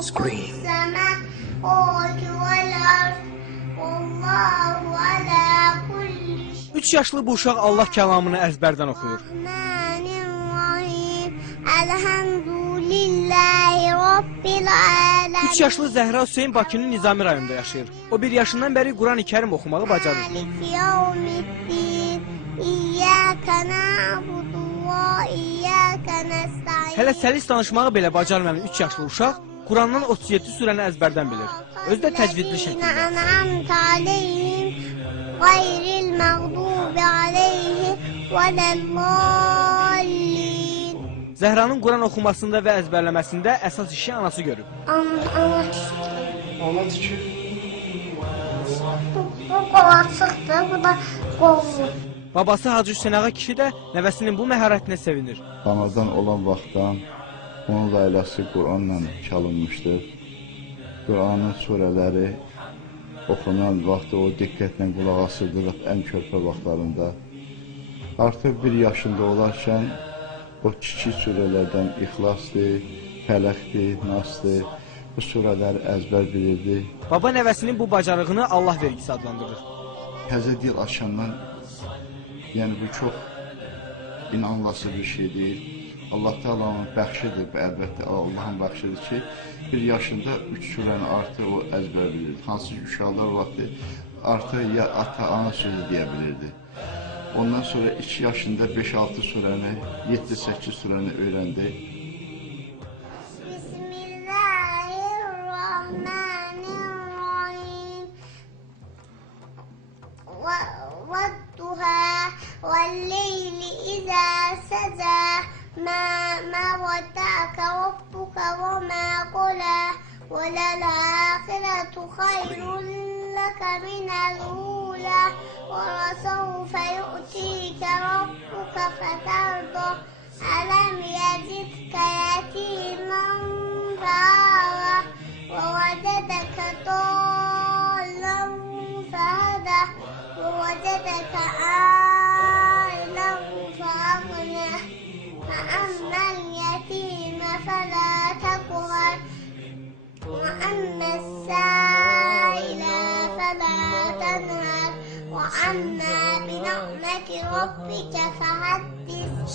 Scream. 3 yaşlı bu uşaq Allah kəlamını əzbərdən oxuyur. 3 yaşlı Zəhra Hüseyin Bakının Nizami rayonunda yaşayır. O 1 yaşından bəri Quran-ı Kərim oxumağı bacarır. Hələ səlis danışmağı belə bacarmayan 3 yaşlı uşaq Qurandan 37 surəni əzbərdən bilir. Özü də təcvidli şəkildə. Zəhranın Quran oxumasında və əzbərləməsində əsas işi anası görüb. Anladı ki, bu qolaqsıqdır, bu da qollu. Babası Hacı Hüseyin Ağa kişi də nəvəsinin bu məhərətinə sevinir. Anadan olan vaxtdan onun layləsi Quranla çalınmışdır. Quranın surələri oxunan vaxtı o diqqətlə qulaq asırdırıq ən körpə vaxtlarında. Artıq 1 yaşında olarkən o kiçik surələrdən İxlasdır, Fələqdir, Nasdır, bu surələri əzbər bilirdi. Baba nəvəsinin bu bacarığını Allah vergisi adlandırır. Təzə dil açandan, yəni bu çox inanılası bir şey deyil. Allah Taala'nın bəxşidir, əlbəttə Allahın bəxşidir ki, 1 yaşında 3 surəni artıq o əzbər bilirdi. Hansı ki, uşaqlar vaxtı artıq ya ata, ana sözü deyə bilirdi. Ondan sonra 2 yaşında 5-6 surəni, 7-8 surəni öyrəndi. Bismillahirrahmanirrahim. وَالضُّحَى وَاللَّيْلِ إِذَا سَجَى مَا وَدَّعَكَ رَبُّكَ وَمَا قَلَى وَلَلْآخِرَةُ خَيْرٌ لَكَ مِنَ الْأُولَى وَلَسَوْفَ يُؤْتِيكَ رَبُّكَ فَتَرْضَىٰ أَلَمْ يَجِدْكَ يَتِيمًا فَآوَىٰ وَوَجَدَكَ ضَالًّا فَهَدَىٰ وَوَجَدَكَ عَائِلًا فَأَغْنَىٰ فَأَمَّا الْيَتِيمَ فَلَا تَقْهَرْ وَأَمَّا السَّائِلَ فَلَا تَنْهَرْ وَأَمَّا بِنِعْمَةِ رَبِّكَ فَحَدِّثْ